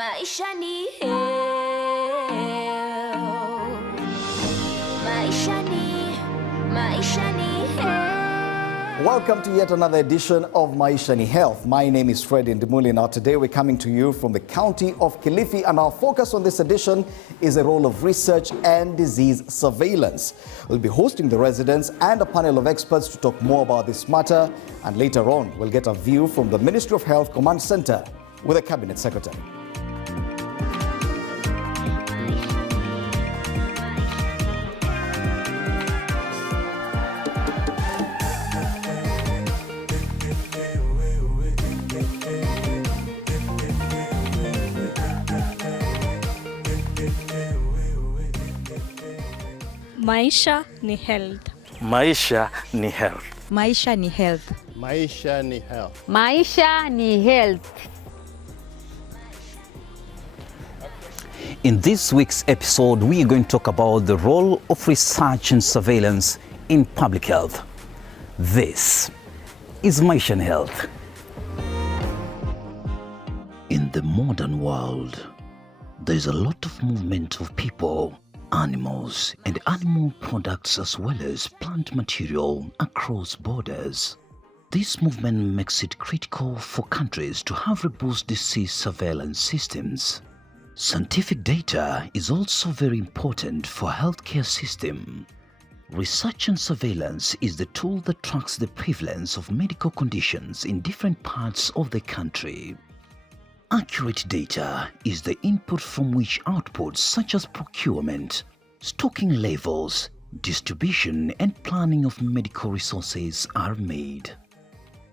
Maisha ni health. Maisha ni health. Welcome to yet another edition of Maisha ni Health. My name is Fred Ndimuli. Now today we're coming to you from the county of Kilifi, and our focus on this edition is the role of research and disease surveillance. We'll be hosting the residents and a panel of experts to talk more about this matter, and later on we'll get a view from the Ministry of Health Command Center with a Cabinet Secretary. Maisha ni health. Maisha ni health. Maisha ni health. Maisha ni health. Maisha ni health. In this week's episode, we are going to talk about the role of research and surveillance in public health. This is Maisha ni Health. In the modern world, there is a lot of movement of people, animals, and animal products as well as plant material across borders. This movement makes it critical for countries to have robust disease surveillance systems. Scientific data is also very important for healthcare system. Research and surveillance is the tool that tracks the prevalence of medical conditions in different parts of the country. Accurate data is the input from which outputs such as procurement, stocking levels, distribution, and planning of medical resources are made.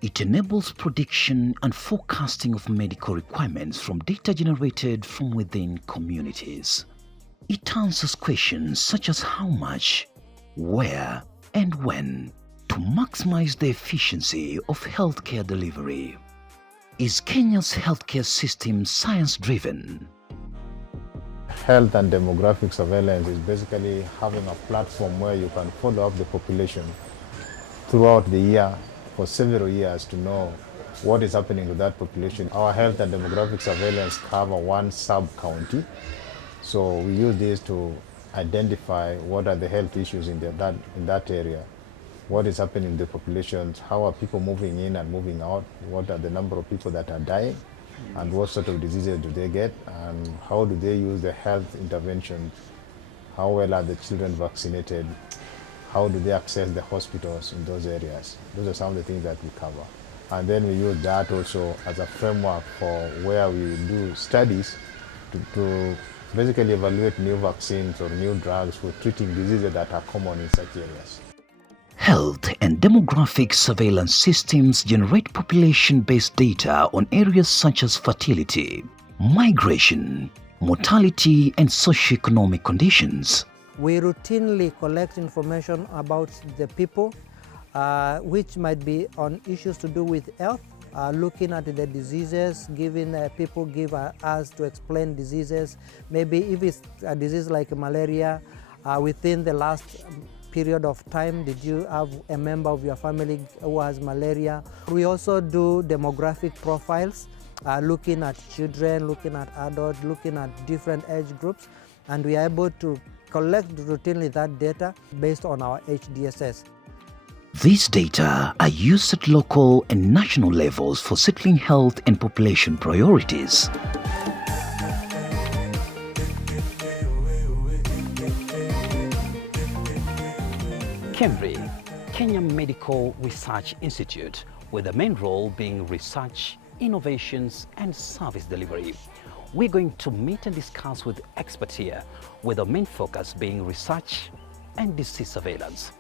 It enables prediction and forecasting of medical requirements from data generated from within communities. It answers questions such as how much, where, and when to maximize the efficiency of healthcare delivery. Is Kenya's healthcare system science-driven? Health and demographic surveillance is basically having a platform where you can follow up the population throughout the year for several years to know what is happening with that population. Our health and demographic surveillance cover one sub-county, so we use this to identify what are the health issues in that area. What is happening in the populations, how are people moving in and moving out, what are the number of people that are dying, and what sort of diseases do they get, and how do they use the health interventions, how well are the children vaccinated, how do they access the hospitals in those areas. Those are some of the things that we cover. And then we use that also as a framework for where we do studies to basically evaluate new vaccines or new drugs for treating diseases that are common in such areas. Health and demographic surveillance systems generate population-based data on areas such as fertility, migration, mortality, and socioeconomic conditions. We routinely collect information about the people, which might be on issues to do with health, looking at the diseases, giving people give us to explain diseases. Maybe if it's a disease like malaria, within the last period of time, did you have a member of your family who has malaria? We also do demographic profiles, looking at children, looking at adults, looking at different age groups, and we are able to collect routinely that data based on our HDSS. These data are used at local and national levels for settling health and population priorities. KEMRI, Kenya Medical Research Institute, with the main role being research, innovations, and service delivery. We're going to meet and discuss with experts here, with the main focus being research and disease surveillance.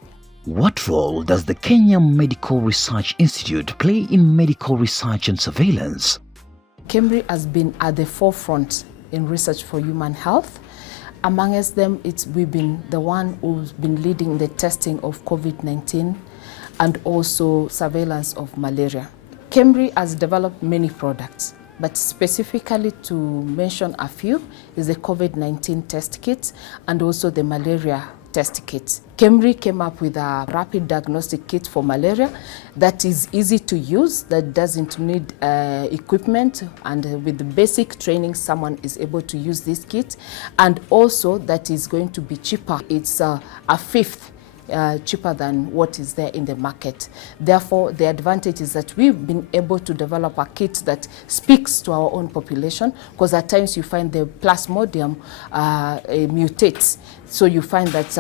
What role does the Kenya Medical Research Institute play in medical research and surveillance? KEMRI has been at the forefront in research for human health. Amongst them, we've been the one who's been leading the testing of COVID-19 and also surveillance of malaria. KEMRI has developed many products, but specifically to mention a few is the COVID-19 test kit and also the malaria test kit. KEMRI came up with a rapid diagnostic kit for malaria that is easy to use, that doesn't need equipment, and with the basic training someone is able to use this kit, and also that is going to be cheaper. It's a fifth cheaper than what is there in the market. Therefore, the advantage is that we've been able to develop a kit that speaks to our own population, because at times you find the plasmodium mutates. So you find that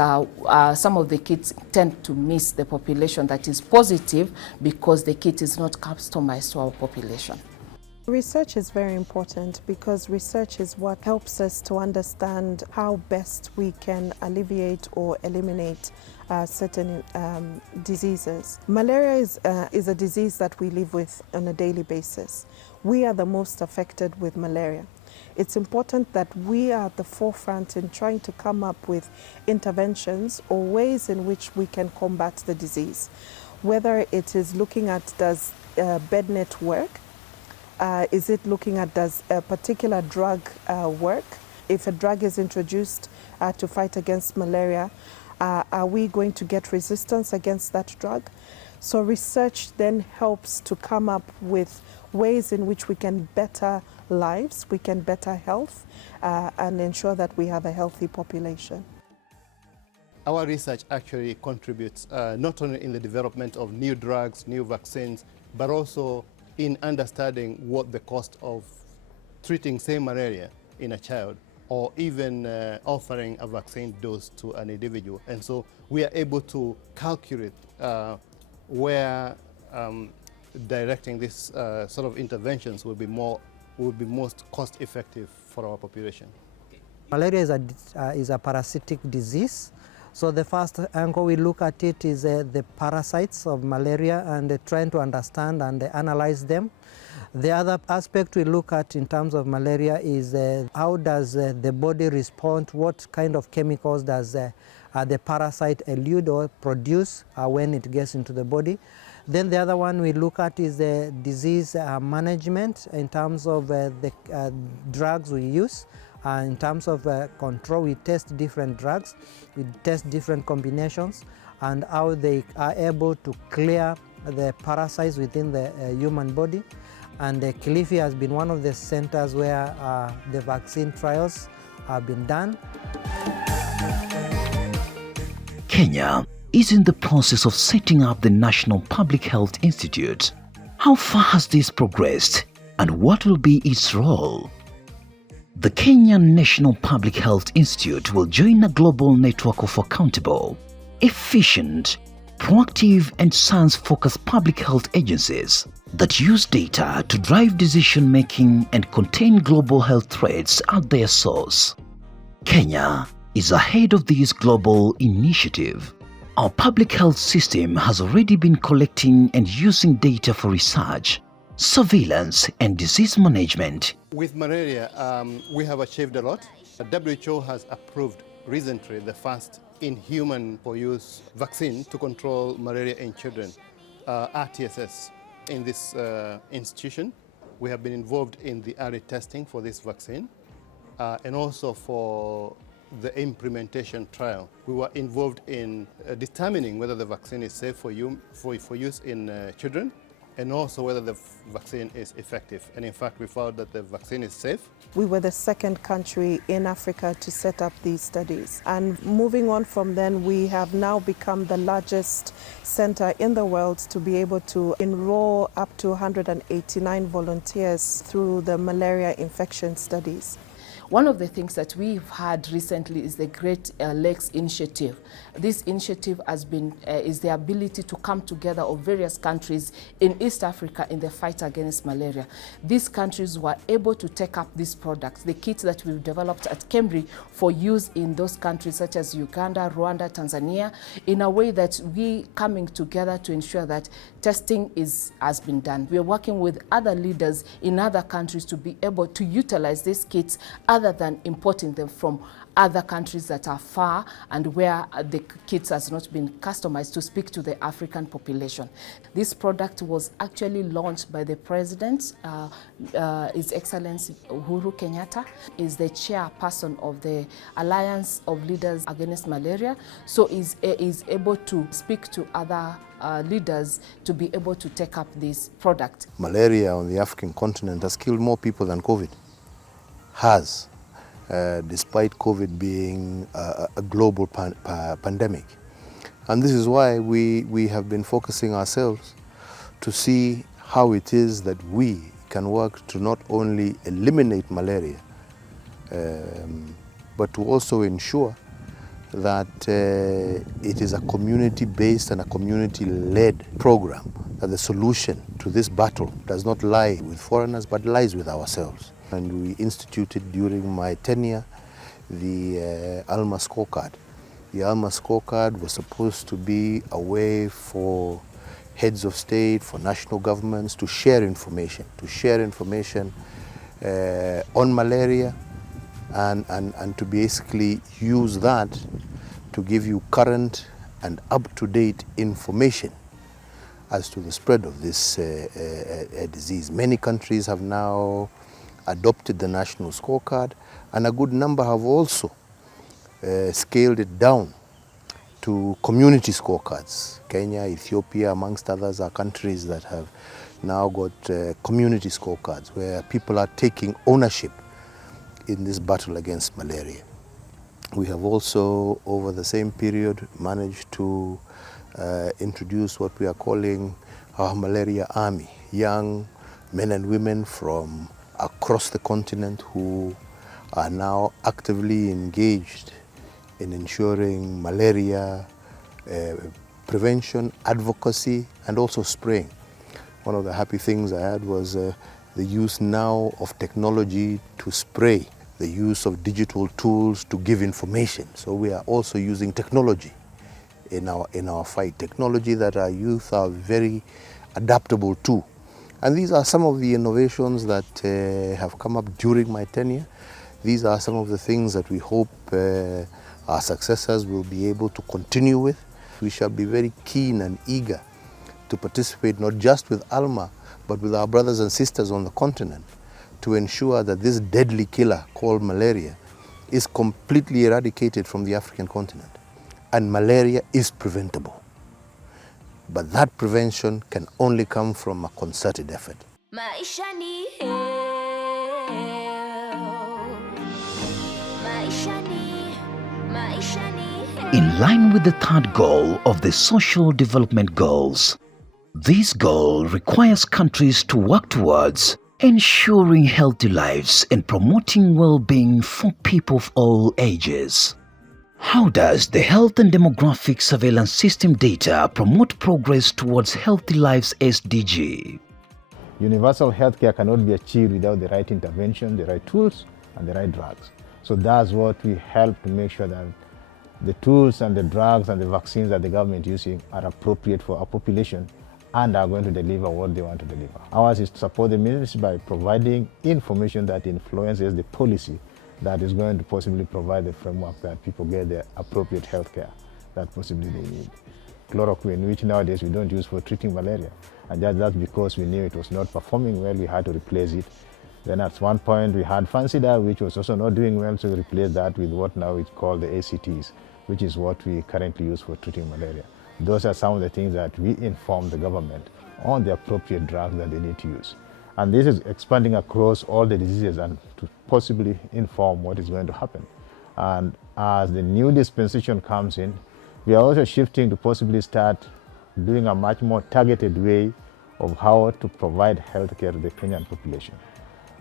some of the kits tend to miss the population that is positive because the kit is not customized to our population. Research is very important because research is what helps us to understand how best we can alleviate or eliminate certain diseases. Malaria is a disease that we live with on a daily basis. We are the most affected with malaria. It's important that we are at the forefront in trying to come up with interventions or ways in which we can combat the disease. Whether it is looking at does bed net work, is it looking at does a particular drug work? If a drug is introduced to fight against malaria, are we going to get resistance against that drug? So research then helps to come up with ways in which we can better lives, we can better health, and ensure that we have a healthy population. Our research actually contributes not only in the development of new drugs, new vaccines, but also in understanding what the cost of treating, say, malaria in a child, or even offering a vaccine dose to an individual. And so we are able to calculate where directing this sort of interventions will be most cost effective for our population. Malaria is a parasitic disease. So the first angle we look at it is the parasites of malaria and trying to understand and analyze them. The other aspect we look at in terms of malaria is how does the body respond, what kind of chemicals does the parasite elude or produce when it gets into the body. Then the other one we look at is the disease management in terms of the drugs we use. In terms of control, we test different drugs, we test different combinations, and how they are able to clear the parasites within the human body. And KENYA-AFYA has been one of the centers where the vaccine trials have been done. Kenya is in the process of setting up the National Public Health Institute. How far has this progressed, and what will be its role? The Kenya National Public Health Institute will join a global network of accountable, efficient, proactive and science-focused public health agencies that use data to drive decision-making and contain global health threats at their source. Kenya is ahead of this global initiative. Our public health system has already been collecting and using data for research, surveillance and disease management. With malaria, we have achieved a lot. WHO has approved recently the first in-human for use vaccine to control malaria in children, RTSS. In this institution, we have been involved in the early testing for this vaccine and also for the implementation trial. We were involved in determining whether the vaccine is safe for use in children, and also whether the vaccine is effective. And in fact, we found that the vaccine is safe. We were the second country in Africa to set up these studies. And moving on from then, we have now become the largest center in the world to be able to enroll up to 189 volunteers through the malaria infection studies. One of the things that we've had recently is the Great Lakes Initiative. This initiative has been is the ability to come together of various countries in East Africa in the fight against malaria. These countries were able to take up these products, the kits that we've developed at KEMRI, for use in those countries such as Uganda, Rwanda, Tanzania, in a way that we coming together to ensure that testing has been done. We are working with other leaders in other countries to be able to utilize these kits rather than importing them from other countries that are far and where the kits has not been customized to speak to the African population. This product was actually launched by the President, His Excellency Uhuru Kenyatta, is the chairperson of the Alliance of Leaders Against Malaria, so is able to speak to other leaders to be able to take up this product. Malaria on the African continent has killed more people than COVID has. Despite COVID being a global pandemic. And this is why we have been focusing ourselves to see how it is that we can work to not only eliminate malaria, but to also ensure that it is a community-based and a community-led program, that the solution to this battle does not lie with foreigners, but lies with ourselves. And we instituted during my tenure the ALMA scorecard. The ALMA scorecard was supposed to be a way for heads of state, for national governments to share information on malaria and to basically use that to give you current and up-to-date information as to the spread of this disease. Many countries have now adopted the national scorecard, and a good number have also scaled it down to community scorecards. Kenya, Ethiopia, amongst others, are countries that have now got community scorecards where people are taking ownership in this battle against malaria. We have also, over the same period, managed to introduce what we are calling our malaria army, young men and women from across the continent who are now actively engaged in ensuring malaria prevention, advocacy, and also spraying. One of the happy things I had was the use now of technology to spray, the use of digital tools to give information. So we are also using technology in our fight, technology that our youth are very adaptable to. And these are some of the innovations that have come up during my tenure. These are some of the things that we hope our successors will be able to continue with. We shall be very keen and eager to participate not just with ALMA, but with our brothers and sisters on the continent to ensure that this deadly killer called malaria is completely eradicated from the African continent. And malaria is preventable. But that prevention can only come from a concerted effort. Maisha ni health. Maisha ni health. In line with the third goal of the Social Development Goals, this goal requires countries to work towards ensuring healthy lives and promoting well-being for people of all ages. How does the Health and Demographic Surveillance System data promote progress towards Healthy Lives SDG? Universal healthcare cannot be achieved without the right intervention, the right tools, and the right drugs. So that's what we help to make sure that the tools and the drugs and the vaccines that the government is using are appropriate for our population and are going to deliver what they want to deliver. Ours is to support the ministry by providing information that influences the policy that is going to possibly provide the framework that people get the appropriate health care that possibly they need. Chloroquine, which nowadays we don't use for treating malaria, and that's because we knew it was not performing well, we had to replace it. Then at one point we had Fancida, which was also not doing well, so we replaced that with what now is called the ACTs, which is what we currently use for treating malaria. Those are some of the things that we inform the government on the appropriate drugs that they need to use. And this is expanding across all the diseases and to possibly inform what is going to happen. And as the new dispensation comes in, we are also shifting to possibly start doing a much more targeted way of how to provide healthcare to the Kenyan population.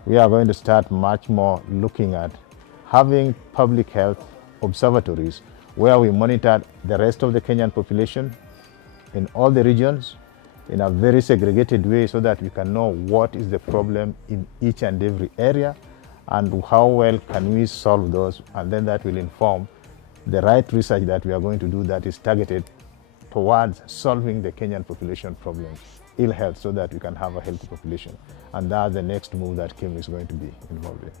We are going to start much more looking at having public health observatories where we monitor the rest of the Kenyan population in all the regions in a very segregated way so that we can know what is the problem in each and every area and how well can we solve those, and then that will inform the right research that we are going to do that is targeted towards solving the Kenyan population problem, ill health, so that we can have a healthy population. And that's the next move that KEM is going to be involved in.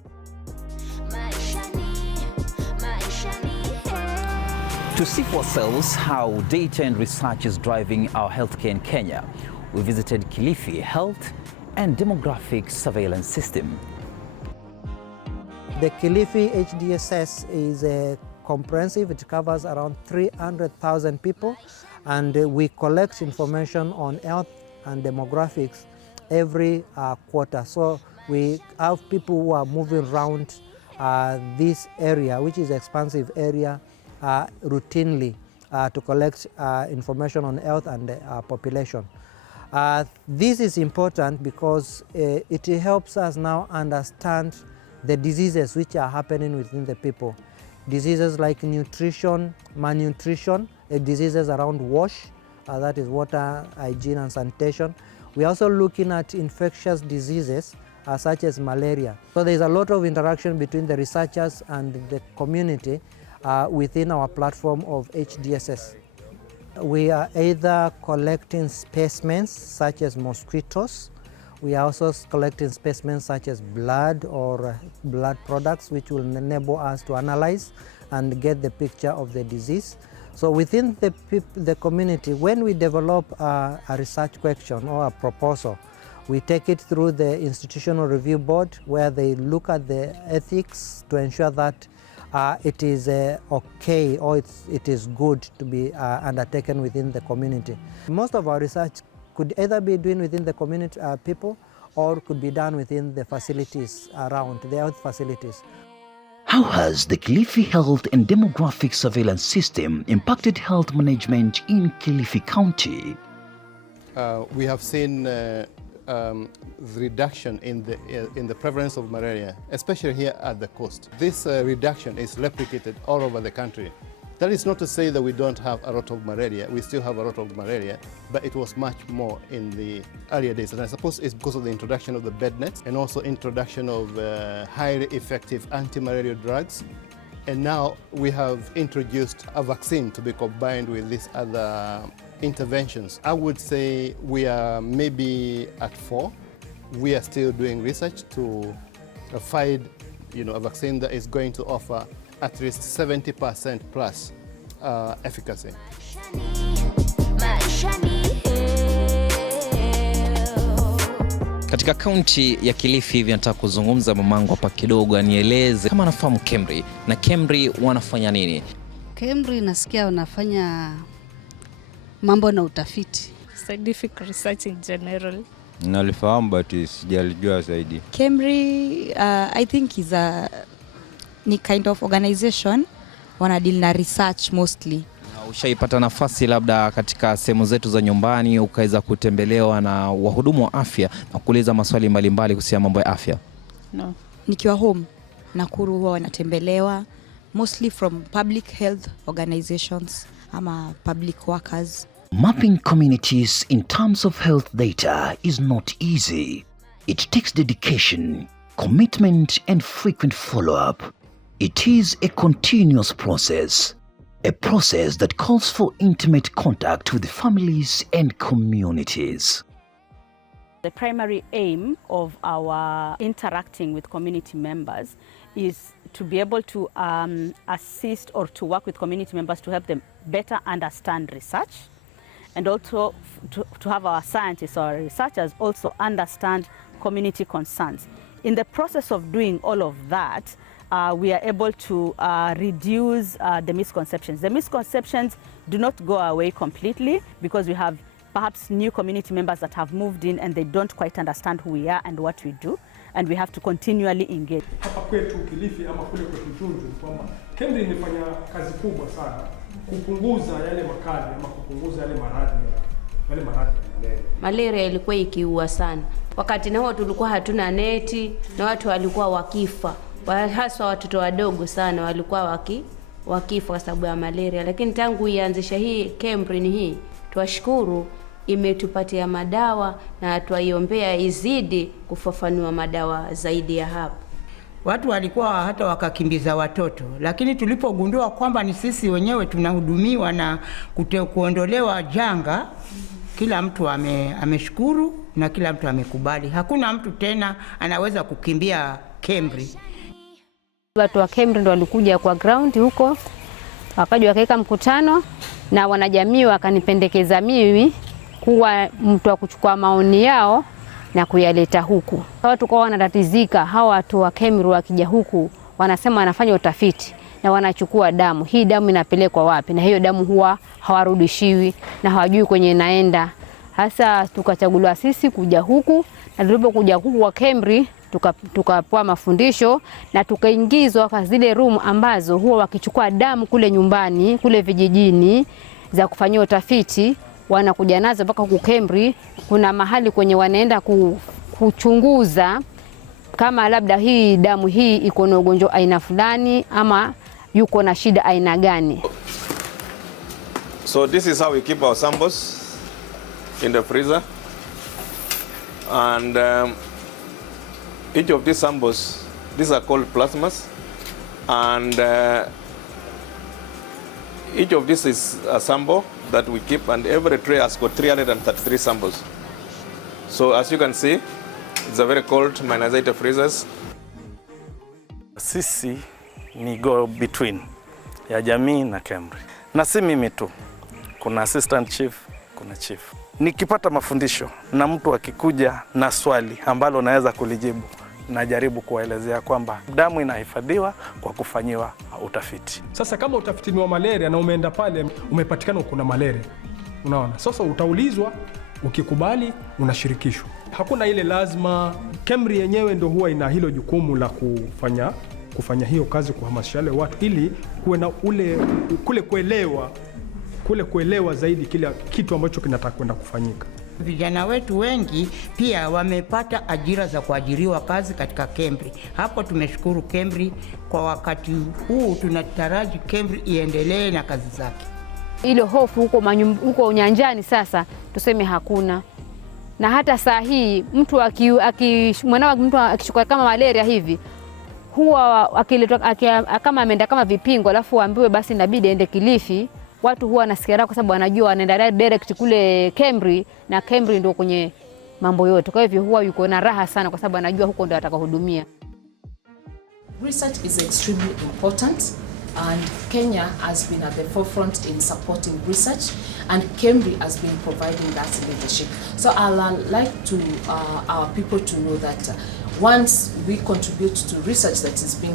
To see for ourselves how data and research is driving our healthcare in Kenya, we visited Kilifi Health and Demographic Surveillance System. The Kilifi HDSS is comprehensive. It covers around 300,000 people, and we collect information on health and demographics every quarter. So we have people who are moving around this area, which is an expansive area, routinely to collect information on health and population. This is important because it helps us now understand the diseases which are happening within the people. Diseases like nutrition, malnutrition, diseases around wash, that is water, hygiene and sanitation. We're also looking at infectious diseases such as malaria. So there's a lot of interaction between the researchers and the community within our platform of HDSS. We are either collecting specimens such as mosquitoes. We are also collecting specimens such as blood or blood products, which will enable us to analyze and get the picture of the disease. So within the community, when we develop a research question or a proposal, we take it through the institutional review board, where they look at the ethics to ensure that it is okay, or it is good to be undertaken within the community. Most of our research could either be done within the community people, or could be done within the facilities around, the health facilities. How has the Kilifi Health and Demographic Surveillance System impacted health management in Kilifi County? We have seen the reduction in the prevalence of malaria, especially here at the coast. This reduction is replicated all over the country. That is not to say that we don't have a lot of malaria. We still have a lot of malaria, but it was much more in the earlier days. And I suppose it's because of the introduction of the bed nets and also introduction of highly effective anti-malaria drugs. And now we have introduced a vaccine to be combined with these other interventions. I would say we are maybe at 4. We are still doing research to find a vaccine that is going to offer at least 70% plus efficacy. Katika kaunti ya Kilifi hivi nataka kuzungumza mamangu hapa kidogo, anieleze kama anafahamu KEMRI na KEMRI wanafanya nini? KEMRI nasikia wanafanya mambo na utafiti. Scientific research in general. Nalifahamu but sijalijua zaidi. KEMRI I think is ni kind of organization wanadeal na research mostly. Ushaipata nafasi labda katika sehemu zetu za nyumbani ukaweza kutembelewa na wahudumu wa afya na kuuliza maswali mbalimbali kuhusu mambo ya afya? No. Nikiwa home Nakuru huwa wanatembelewa mostly from public health organizations ama public workers. Mapping communities in terms of health data is not easy. It takes dedication, commitment and frequent follow-up. It is a continuous process, a process that calls for intimate contact with the families and communities. The primary aim of our interacting with community members is to be able to assist or to work with community members to help them better understand research, and also to have our scientists or researchers also understand community concerns. In the process of doing all of that, we are able to reduce the misconceptions. The misconceptions do not go away completely because we have perhaps new community members that have moved in and they don't quite understand who we are and what we do, and we have to continually engage. Hapa kwetu Kilifi ama kule kwetu Junju kwamba KEMRI imefanya kazi kubwa sana kupunguza yale makali ama kupunguza yale maradhi ya malaria. Malaria ilikuwa ikiua sana. Wakati nao tulikuwa hatuna neti na watu walikuwa wakifa. Hasa watoto wadogo sana walikuwa wakifa kwa sababu ya malaria, lakini tangu ianzisha hii KEMRI hii, tuwashukuru, imetupatia madawa na tuaiombea izidi kufafanua madawa zaidi ya hapo. Watu walikuwa hata wakakimbiza watoto, lakini tulipogundua kwamba ni sisi wenyewe tunahudumiwa na kuondolewa janga, kila mtu ameshukuru na kila mtu amekubali. Hakuna mtu tena anaweza kukimbia KEMRI. Watu wa KEMRI ndio walikuja kwa ground huko Wakaja wakaweka mkutano na wanajamii wakanipendekeza mimi kuwa mtu wa kuchukua maoni yao na kuyaleta huku. Watu kwa wanatatizika, hawa watu wa KEMRI wakija huku wanasema wanafanya utafiti na wanachukua damu. Hii damu inapelekwa wapi? Na hiyo damu huwa hawarudishiwi na hawajui kwenye inaenda. Hasa tukachaguliwa sisi kuja huku, na tulipokuja huku wa KEMRI tukapewa mafundisho na tukaingizwa kwa zile room ambazo huwa wakichukua damu kule nyumbani, kule vijijini za kufanyia utafiti, wanakuja nazo mpaka huku KEMRI. Kuna mahali kwenye wanaenda kuchunguza kama labda hii damu hii iko na ugonjwa aina fulani ama yuko na shida aina gani. So this is how we keep our samples in the freezer, and each of these samples, these are called plasmas, and each of this is a sample that we keep, and every tray has got 333 samples. So as you can see, it's a very cold -80 freezers. Sisi ni go between ya jamii na KEMRI, na si mimi tu, kuna assistant chief, kuna chief. Nikipata mafundisho na mtu akikuja na swali ambalo naweza kulijibu, najaribu kuwaelezea kwamba damu inahifadhiwa kwa kufanyiwa utafiti. Sasa kama utafiti ni wa malaria na umeenda pale umepatikana kuna malaria, unaona, sasa utaulizwa, ukikubali unashirikishwa. Hakuna ile lazima. KEMRI yenyewe ndio huwa ina hilo jukumu la kufanya hiyo kazi, kuhamasisha wale watu ili kuwe na kule kuelewa zaidi kile kitu ambacho kinataka kwenda kufanyika. Vijana wetu wengi pia wamepata ajira za kuajiriwa kazi katika KEMRI. Hapo tumeshukuru KEMRI. Kwa wakati huu tunataraji KEMRI iendelee na kazi zake. Ile hofu huko nyanjani sasa tuseme hakuna. Na hata saa hii mtu mtu akishukua kama malaria hivi, huwa akiletwa kama ameenda kama vipingo alafu ambiwe basi inabidi aende Kilifi, watu huwa nasikia raha kwa sababu wanajua anaenda direct kule KEMRI, na KEMRI ndio kwenye mambo yote. Kwa hivyo huwa yuko na raha sana kwa sababu anajua huko ndio atakayohudumia. Research is extremely important, and Kenya has been at the forefront in supporting research, and KEMRI has been providing that leadership. So I'd like to our people to know that once we contribute to research that is being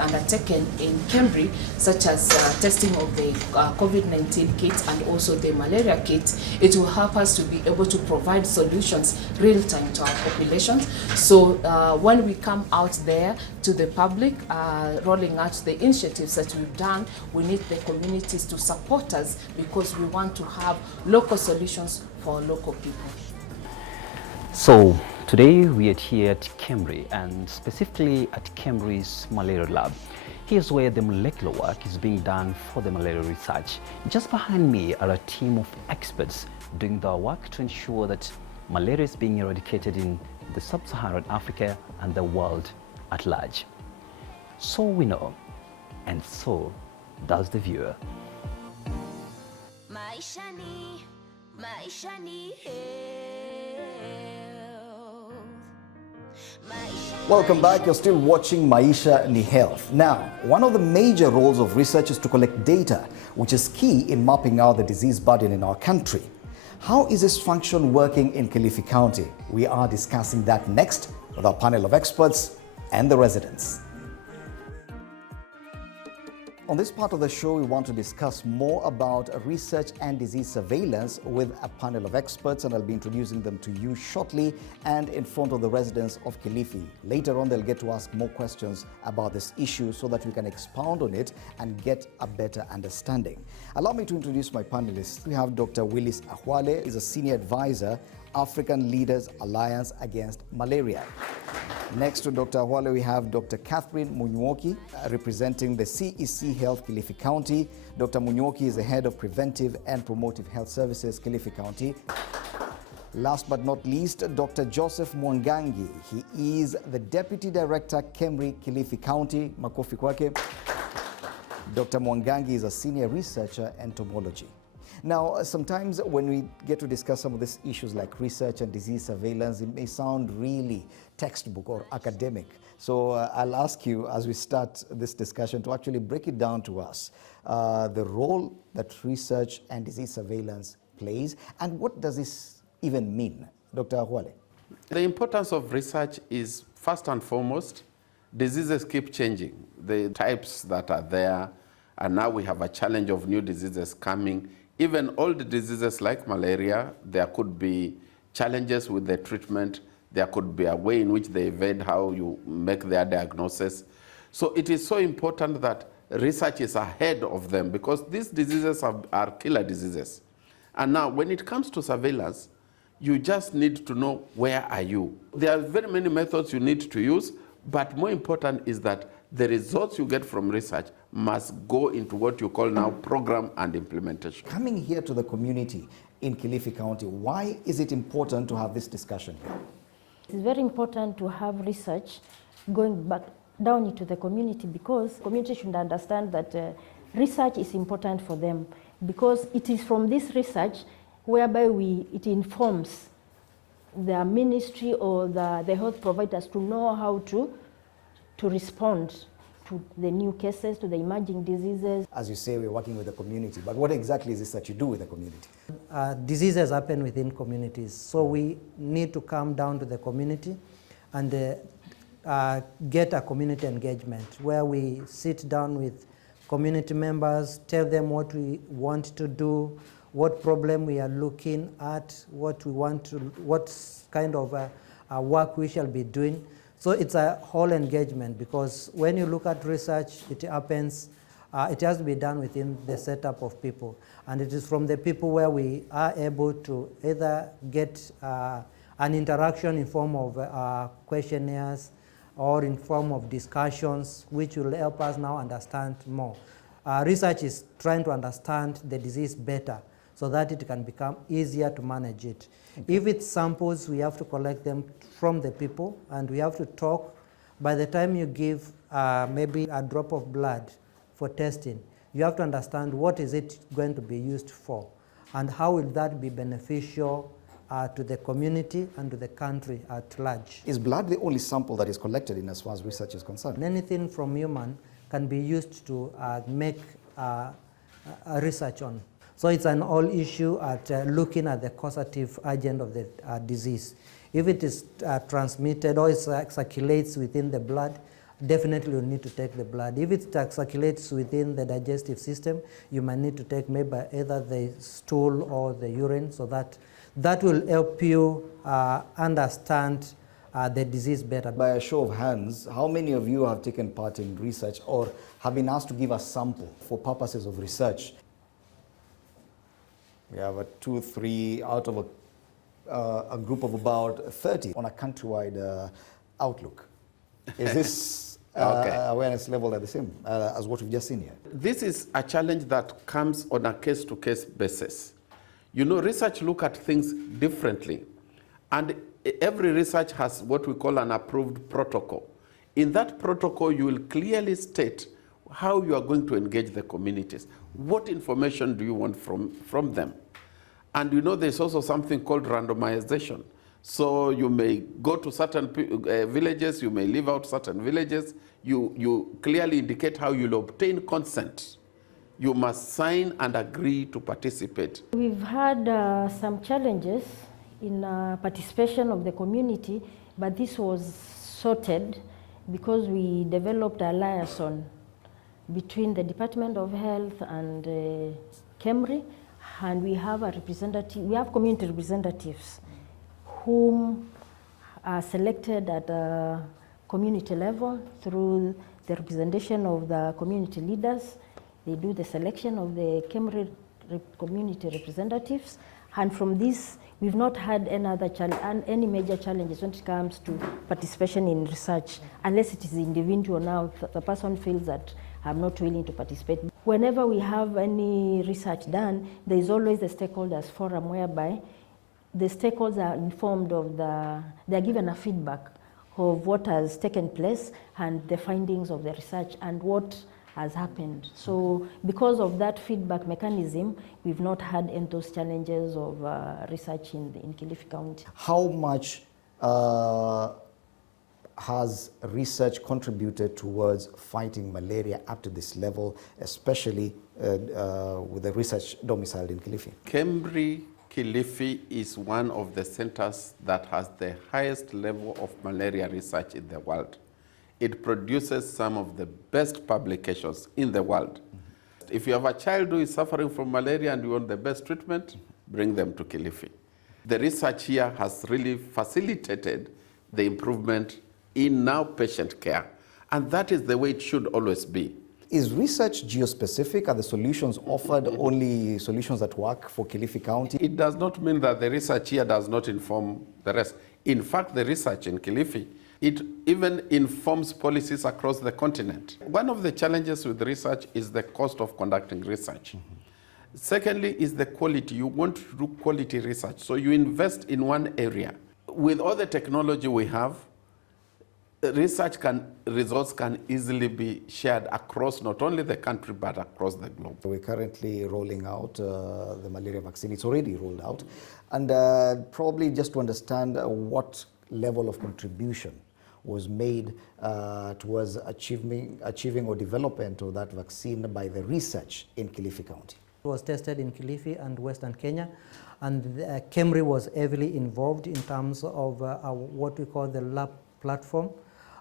undertaken in KEMRI, such as testing of the COVID-19 kit and also the malaria kit, it will help us to be able to provide solutions real time to our populations. So when we come out there to the public, rolling out the initiatives that we've done, we need the communities to support us because we want to have local solutions for local people. So today we are here at KEMRI, and specifically at KEMRI's malaria lab. Here's where the molecular work is being done for the malaria research. Just behind me are a team of experts doing the work to ensure that malaria is being eradicated in the sub-Saharan Africa and the world at large. So we know, and so does the viewer. Maisha ni Welcome back. You're still watching Maisha ni Health. Now, one of the major roles of research is to collect data, which is key in mapping out the disease burden in our country. How is this function working in Kilifi County? We are discussing that next with our panel of experts and the residents. On this part of the show, we want to discuss more about research and disease surveillance with a panel of experts, and I'll be introducing them to you shortly and in front of the residents of Kilifi. Later on, they'll get to ask more questions about this issue so that we can expound on it and get a better understanding. Allow me to introduce my panelists. We have Dr. Willis Ahwale, is a senior advisor, African Leaders Alliance Against Malaria. Next to Dr. Ahwale, we have Dr. Catherine Munywoki, representing the CEC Health Kilifi County. Dr. Munywoki is the head of Preventive and Promotive Health Services, Kilifi County. Last but not least, Dr. Joseph Mwangangi. He is the Deputy Director, KEMRI Kilifi County. Makofi kwake. Dr. Mwangangi is a senior researcher in entomology. Now, sometimes when we get to discuss some of these issues like research and disease surveillance, it may sound really textbook or academic. So I'll ask you, as we start this discussion, to actually break it down to us, the role that research and disease surveillance plays, and what does this even mean? Dr. Ahwale. The importance of research is, first and foremost, diseases keep changing. The types that are there, and now we have a challenge of new diseases coming. Even old diseases like malaria, there could be challenges with the treatment. There could be a way in which they evade how you make their diagnosis. So it is so important that research is ahead of them, because these diseases are killer diseases. And now when it comes to surveillance, you just need to know where are you. There are very many methods you need to use, but more important is that the results you get from research must go into what you call now program and implementation. Coming here to the community in Kilifi County, why is it important to have this discussion here? It's very important to have research going back down into the community, because community should understand that research is important for them, because it is from this research whereby it informs the ministry or the health providers to know how to respond to the new cases, to the emerging diseases. As you say, we're working with the community, but what exactly is this that you do with the community? Diseases happen within communities, so we need to come down to the community and get a community engagement where we sit down with community members, tell them what we want to do, what problem we are looking at, what kind of work we shall be doing. So it's a whole engagement, because when you look at research, it happens, it has to be done within the setup of people. And it is from the people where we are able to either get an interaction in form of questionnaires or in form of discussions, which will help us now understand more. Research is trying to understand the disease better, so that it can become easier to manage it. Okay. If it's samples, we have to collect them from the people, and we have to talk. By the time you give maybe a drop of blood for testing, you have to understand what is it going to be used for, and how will that be beneficial to the community and to the country at large. Is blood the only sample that is collected in as far as research is concerned? Anything from human can be used to make research on. So it's an all issue at looking at the causative agent of the disease. If it is transmitted or it circulates within the blood, definitely you need to take the blood. If it circulates within the digestive system, you might need to take maybe either the stool or the urine, so that will help you understand the disease better. By a show of hands, how many of you have taken part in research or have been asked to give a sample for purposes of research? We have a 2, 3 out of a group of about 30 on a countrywide outlook. Is this awareness level at the same as what we've just seen here? This is a challenge that comes on a case-to-case basis. You know, research look at things differently, and every research has what we call an approved protocol. In that protocol, you will clearly state how you are going to engage the communities. What information do you want from them? And you know, there's also something called randomization. So you may go to certain villages, you may leave out certain villages. You clearly indicate how you'll obtain consent. You must sign and agree to participate. We've had some challenges in participation of the community, but this was sorted because we developed a liaison between the Department of Health and KEMRI, and we have community representatives whom are selected at a community level through the representation of the community leaders. They do the selection of the KEMRI community representatives, and from this we've not had any major challenges when it comes to participation in research, unless it is individual. Now the person feels that I'm not willing to participate. Whenever we have any research done, there is always the stakeholders forum whereby the stakeholders are informed of they're given a feedback of what has taken place and the findings of the research and what has happened. So because of that feedback mechanism, we've not had any those challenges of research in Kilifi County. How much has research contributed towards fighting malaria up to this level, especially with the research domiciled in Kilifi? Kilifi is one of the centers that has the highest level of malaria research in the world. It produces some of the best publications in the world. If you have a child who is suffering from malaria and you want the best treatment, bring them to Kilifi. The research here has really facilitated the improvement in now patient care, and that is the way it should always be. Is research geospecific? Are the solutions offered only solutions that work for Kilifi County? It does not mean that the research here does not inform the rest. In fact, the research in Kilifi, it even informs policies across the continent. One of the challenges with research is the cost of conducting research. Secondly is the quality. You want to do quality research, so you invest in one area. With all the technology we have, results can easily be shared across not only the country but across the globe. We're currently rolling out the malaria vaccine. It's already rolled out. And probably just to understand what level of contribution was made towards achieving or development of that vaccine by the research in Kilifi County. It was tested in Kilifi and Western Kenya, and KEMRI was heavily involved in terms of what we call the lab platform.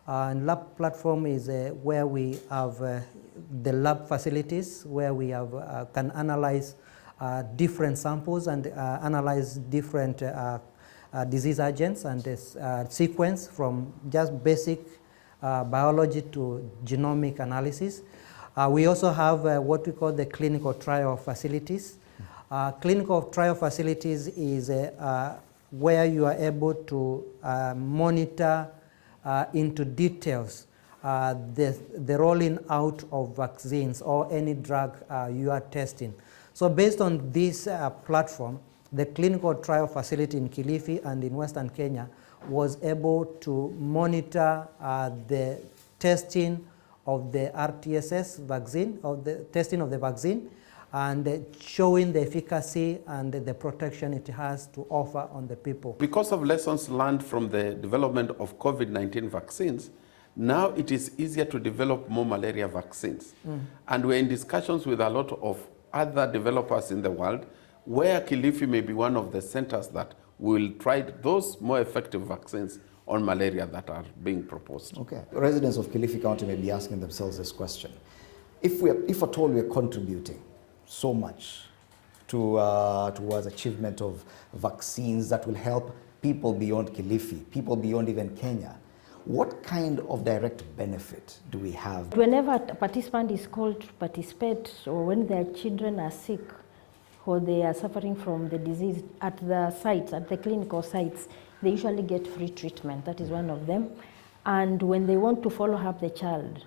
And lab platform is where we have the lab facilities where we have, can analyze different samples and analyze different disease agents and sequence from just basic biology to genomic analysis. We also have what we call the clinical trial facilities. Clinical trial facilities is where you are able to monitor into details the rolling out of vaccines or any drug you are testing. So based on this platform, the clinical trial facility in Kilifi and in Western Kenya was able to monitor the testing of the RTSS vaccine, of the testing of the vaccine, and showing the efficacy and the protection it has to offer on the people. Because of lessons learned from the development of COVID-19 vaccines, now it is easier to develop more malaria vaccines. And we're in discussions with a lot of other developers in the world, where Kilifi may be one of the centers that will try those more effective vaccines on malaria that are being proposed. Okay. Residents of Kilifi County may be asking themselves this question. If at all we are contributing so much towards achievement of vaccines that will help people beyond Kilifi, people beyond even Kenya, what kind of direct benefit do we have? Whenever a participant is called to participate, or when their children are sick or they are suffering from the disease at the sites, at the clinical sites, they usually get free treatment. That is one of them. And when they want to follow up the child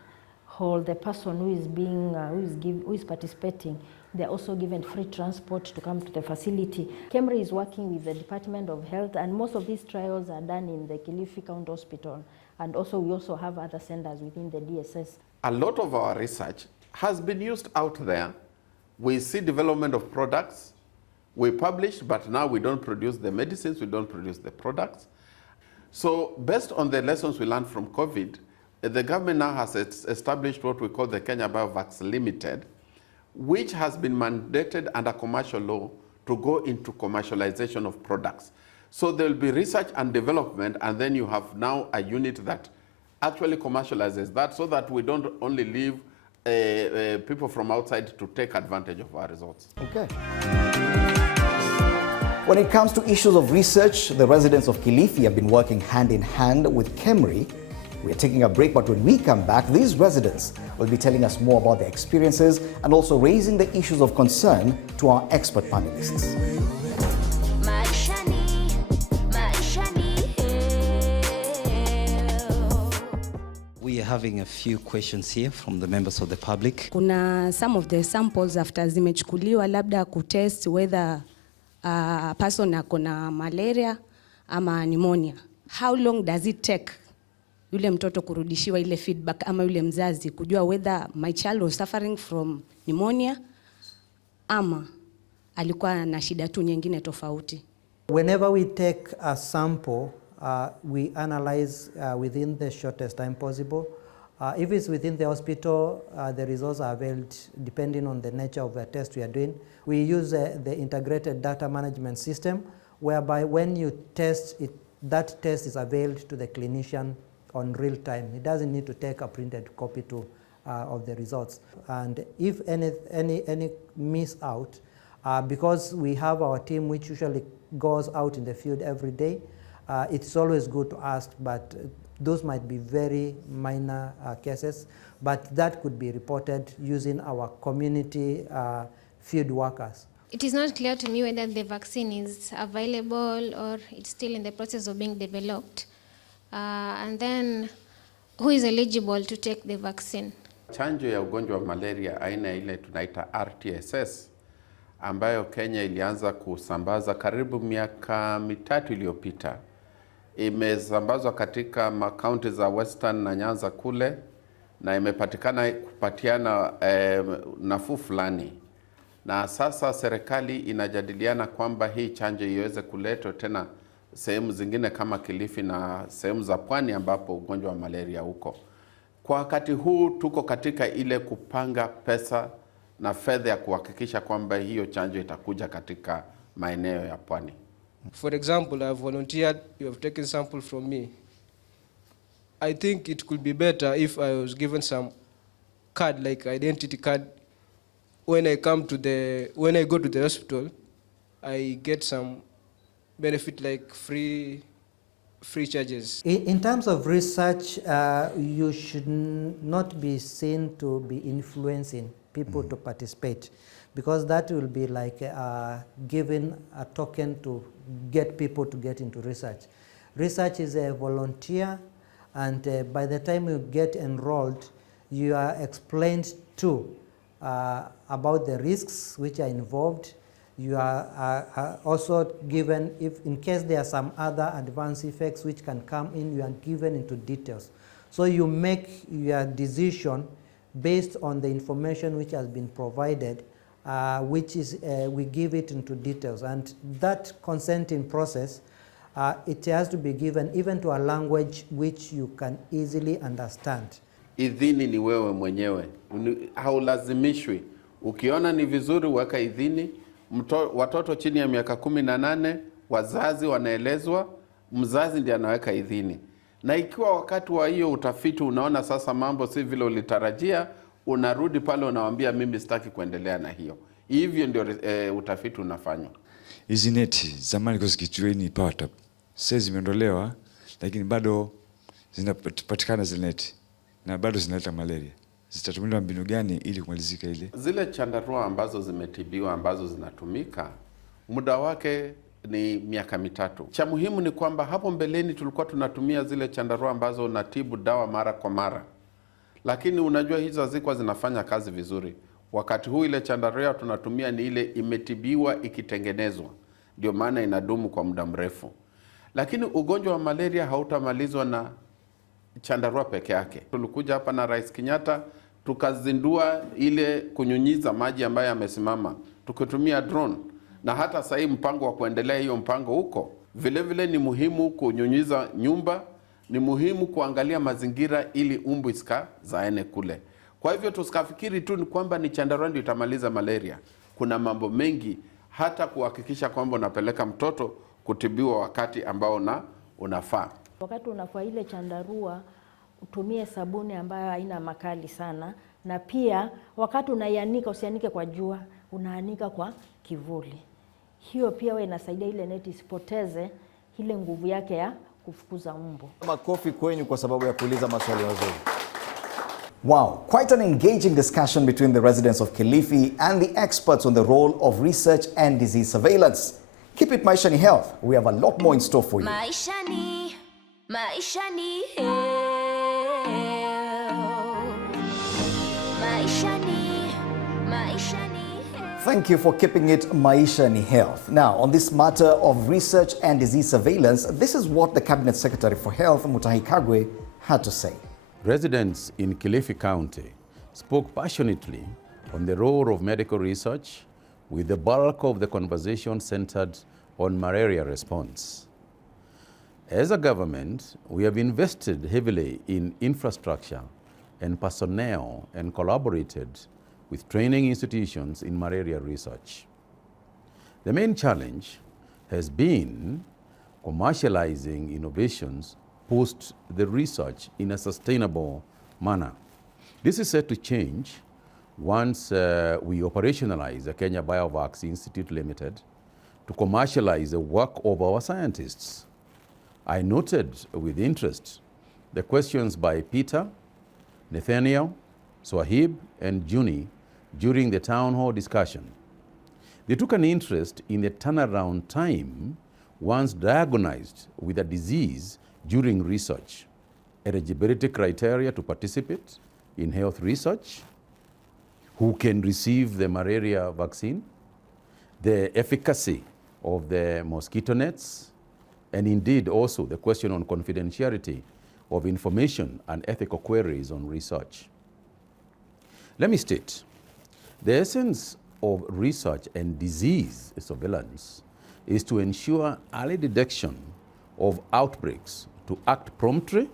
or the person who is participating, they're also given free transport to come to the facility. KEMRI is working with the Department of Health, and most of these trials are done in the Kilifi County Hospital. And also we also have other centers within the DSS. A lot of our research has been used out there. We see development of products. We publish, but now we don't produce the medicines, we don't produce the products. So based on the lessons we learned from COVID, the government now has established what we call the KENYA-AFYA Limited, which has been mandated under commercial law to go into commercialization of products. So there will be research and development, and then you have now a unit that actually commercializes that, so that we don't only leave people from outside to take advantage of our results. Okay. When it comes to issues of research, the residents of Kilifi have been working hand in hand with KEMRI. We're taking a break, but when we come back, these residents will be telling us more about their experiences and also raising the issues of concern to our expert panelists. We are having a few questions here from the members of the public. Kuna some of the samples after zimechukuliwa labda kutest whether a person akona malaria ama pneumonia. How long does it take yule mtoto kurudishiwa ile feedback ama yule mzazi kujua whether my child was suffering from pneumonia ama alikuwa na shida tu nyingine tofauti? Whenever we take a sample we analyze within the shortest time possible. If it's within the hospital, the results are availed depending on the nature of the test we are doing. We use the integrated data management system, whereby when you test it, that test is availed to the clinician on real time. He doesn't need to take a printed copy of the results. And if any miss out, because we have our team which usually goes out in the field every day, it's always good to ask, but those might be very minor cases, but that could be reported using our community field workers. It is not clear to me whether the vaccine is available or it's still in the process of being developed. And then, who is eligible to take the vaccine? Chanjo ya ugonjwa wa malaria aina ile tunaita RTSS ambayo Kenya ilianza kusambaza karibu miaka mitatu iliyopita. Imesambazwa katika makaunti za Western na Nyanza kule, na imepatikana kupatiana nafuu fulani. Na sasa serikali inajadiliana kwamba hii chanjo iweze kuletwa tena sehemu zingine kama Kilifi na sehemu za pwani ambapo ugonjwa wa malaria uko. Kwa wakati huu tuko katika ile kupanga pesa na fedha ya kuhakikisha kwamba hiyo chanjo itakuja katika maeneo ya pwani. For example, I have volunteered, you have taken sample from me. I think it could be better if I was given some card, like identity card. When I go to the hospital, I get some benefit like free charges. In terms of research, you should not be seen to be influencing people to participate, because that will be like giving a token to get people to get into research. Research is a volunteer, and by the time you get enrolled, you are explained to about the risks which are involved. You are also given, if in case there are some other adverse effects which can come in, you are given into details. So you make your decision based on the information which has been provided, which is, we give it into details. And that consenting process, it has to be given even to a language which you can easily understand. Idhini ni wewe mwenyewe, haulazimishwi. Ukiona ni vizuri weka idhini. Watoto chini ya miaka 18, wazazi wanaelezwa, mzazi ndiye anaweka idhini. Na ikiwa wakati wa hiyo utafiti unaona sasa mambo si vile ulitarajia, unarudi pale unawaambia mimi sitaki kuendelea na hiyo. Hivyo ndio utafiti unafanywa. Hizi neti zamani kwa zikichueni pata. Sasa zimeondolewa, lakini bado zinapatikana zile neti na bado zinaleta malaria. Zitatumika mbinu gani ili kumalizika ile? Zile chandarua ambazo zimetibiwa ambazo zinatumika, muda wake ni miaka mitatu. Cha muhimu ni kwamba hapo mbeleni tulikuwa tunatumia zile chandarua ambazo unatibu dawa mara kwa mara. Lakini unajua hizo hazikuwa zinafanya kazi vizuri. Wakati huu ile chandarua tunatumia ni ile imetibiwa ikitengenezwa. Ndio maana inadumu kwa muda mrefu. Lakini ugonjwa wa malaria hautamalizwa na chandarua peke yake. Tulikuja hapa na Rais Kenyatta tukazindua ile kunyunyiza maji ambayo yamesimama tukitumia drone, na hata sasa mpango wa kuendelea hiyo mpango huko. Vile vile ni muhimu kunyunyiza nyumba, ni muhimu kuangalia mazingira ili umbu zaene kule. Kwa hivyo tusikafikiri tu ni kwamba ni chandarua ndio itamaliza malaria. Kuna mambo mengi, hata kuhakikisha kwamba unapeleka mtoto kutibiwa wakati ambao unafaa. Wakati unafua ile chandarua, utumie sabuni ambayo haina makali sana, na pia wakati unaianika usianike kwa jua, unaanika kwa kivuli. Hiyo pia inasaidia ile neti isipoteze ile nguvu yake ya kufukuza mbu. Makofi kwenyu kwa sababu ya kuuliza maswali mazuri. Wow, quite an engaging discussion between the residents of Kilifi and the experts on the role of research and disease surveillance. Keep it Maisha ni Health. We have a lot more in store for you. Maisha ni Health. Maisha ni Health. Thank you for keeping it Maisha ni Health. Now, on this matter of research and disease surveillance, this is what the Cabinet Secretary for Health, Mutahi Kagwe, had to say. Residents in Kilifi County spoke passionately on the role of medical research, with the bulk of the conversation centered on malaria response. As a government, we have invested heavily in infrastructure and personnel and collaborated with training institutions in malaria research. The main challenge has been commercializing innovations post the research in a sustainable manner. This is set to change once we operationalize the Kenya Biovax Institute Limited to commercialize the work of our scientists. I noted with interest the questions by Peter, Nathaniel, Swahib, and Juni during the town hall discussion. They took an interest in the turnaround time once diagnosed with a disease during research, eligibility criteria to participate in health research, who can receive the malaria vaccine, the efficacy of the mosquito nets, and indeed also the question on confidentiality of information and ethical queries on research. Let me state, the essence of research and disease surveillance is to ensure early detection of outbreaks, to act promptly,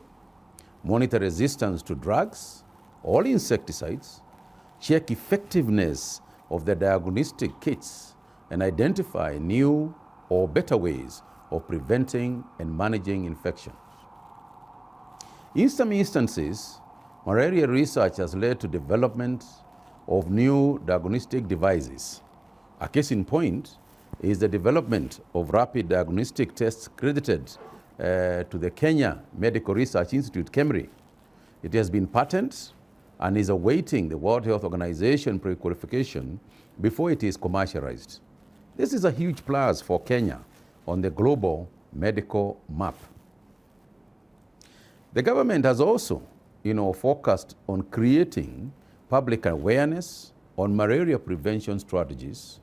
monitor resistance to drugs or insecticides, check effectiveness of the diagnostic kits, and identify new or better ways of preventing and managing infections. In some instances, malaria research has led to development of new diagnostic devices. A case in point is the development of rapid diagnostic tests credited to the Kenya Medical Research Institute, KEMRI. It has been patented and is awaiting the World Health Organization pre-qualification before it is commercialized. This is a huge plus for Kenya on the global medical map. The government has also, focused on creating public awareness on malaria prevention strategies,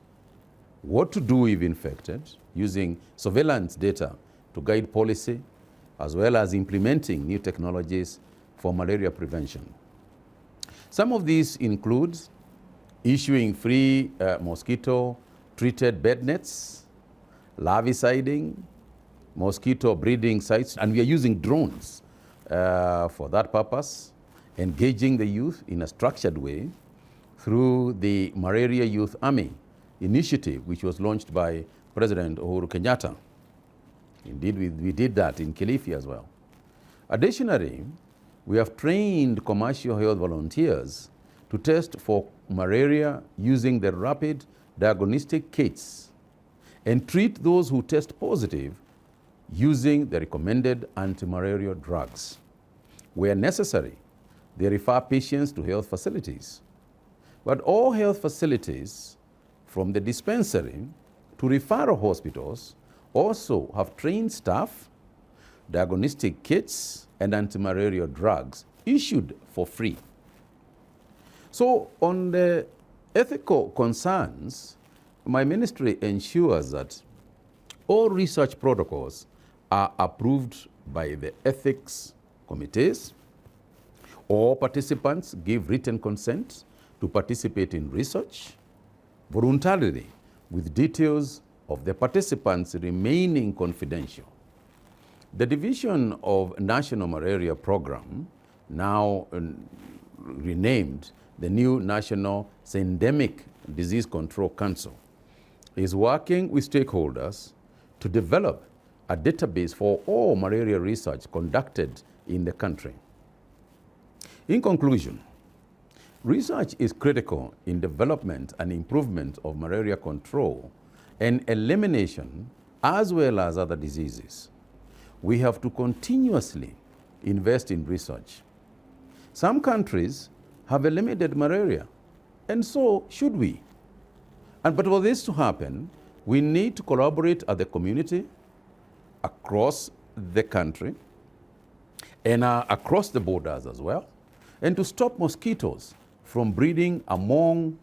what to do if infected, using surveillance data to guide policy, as well as implementing new technologies for malaria prevention. Some of these include issuing free mosquito-treated bed nets, larviciding, mosquito breeding sites, and we are using drones for that purpose, engaging the youth in a structured way through the Malaria Youth Army initiative, which was launched by President Uhuru Kenyatta. Indeed, we did that in Kilifi as well. Additionally, we have trained commercial health volunteers to test for malaria using the rapid diagnostic kits and treat those who test positive using the recommended anti-malaria drugs. Where necessary, they refer patients to health facilities. But all health facilities, from the dispensary to referral hospitals, also have trained staff, diagnostic kits, and anti-malaria drugs issued for free. So on the ethical concerns, my ministry ensures that all research protocols are approved by the ethics committees. All participants give written consent to participate in research voluntarily, with details of the participants remaining confidential. The Division of National Malaria Program, now renamed the new National Syndemic Disease Control Council, is working with stakeholders to develop a database for all malaria research conducted in the country. In conclusion, research is critical in development and improvement of malaria control and elimination, as well as other diseases. We have to continuously invest in research. Some countries have eliminated malaria, and so should we. But for this to happen, we need to collaborate as a community across the country and across the borders as well, and to stop mosquitoes from breeding, among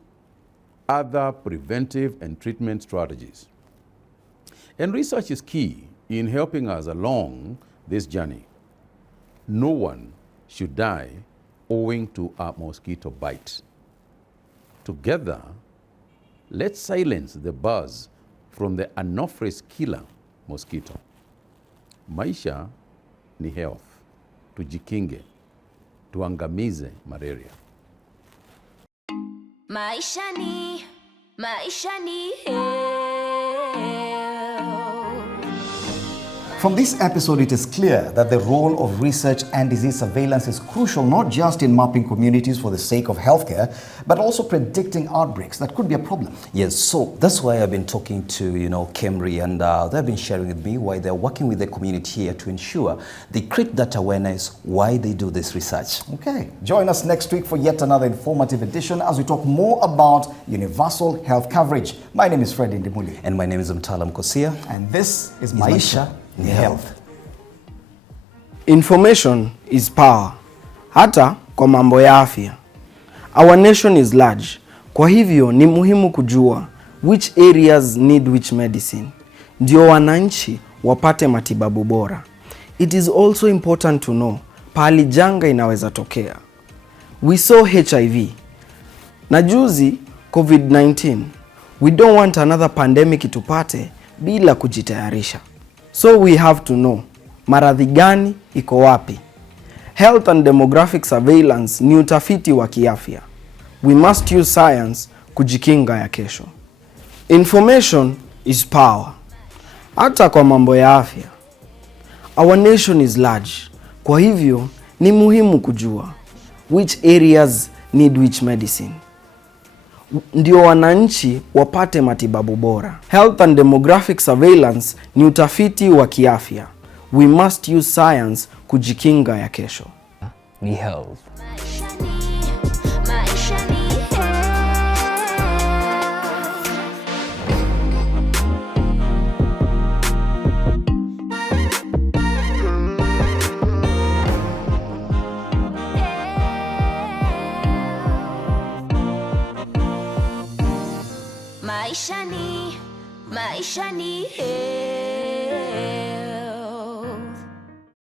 other preventive and treatment strategies. And research is key in helping us along this journey. No one should die owing to a mosquito bite. Together, let's silence the buzz from the Anopheles killer mosquito. Maisha ni health. Tujikinge, tuangamize malaria. Maisha ni health. From this episode, it is clear that the role of research and disease surveillance is crucial, not just in mapping communities for the sake of healthcare, but also predicting outbreaks that could be a problem. Yes, so that's why I've been talking to, KEMRI, and they've been sharing with me why they're working with the community here to ensure they create that awareness why they do this research. Okay, join us next week for yet another informative edition as we talk more about universal health coverage. My name is Fred Ndimuli. And my name is Mtalam Kosia. And this is Maisha ni health. Information is power. Hata kwa mambo ya afya. Our nation is large. Kwa hivyo ni muhimu kujua which areas need which medicine. Ndio wananchi wapate matibabu bora. It is also important to know pahali janga inaweza tokea. We saw HIV. Na juzi COVID-19. We don't want another pandemic itupate bila kujitayarisha. So we have to know maradhi gani iko wapi. Health and demographic surveillance ni utafiti wa kiafya. We must use science kujikinga ya kesho. Information is power. Hata kwa mambo ya afya. Our nation is large. Kwa hivyo ni muhimu kujua which areas need which medicine. Ndio wananchi wapate matibabu bora. Health and demographic surveillance ni utafiti wa kiafya. We must use science kujikinga ya kesho. Ni health. Maisha ni health.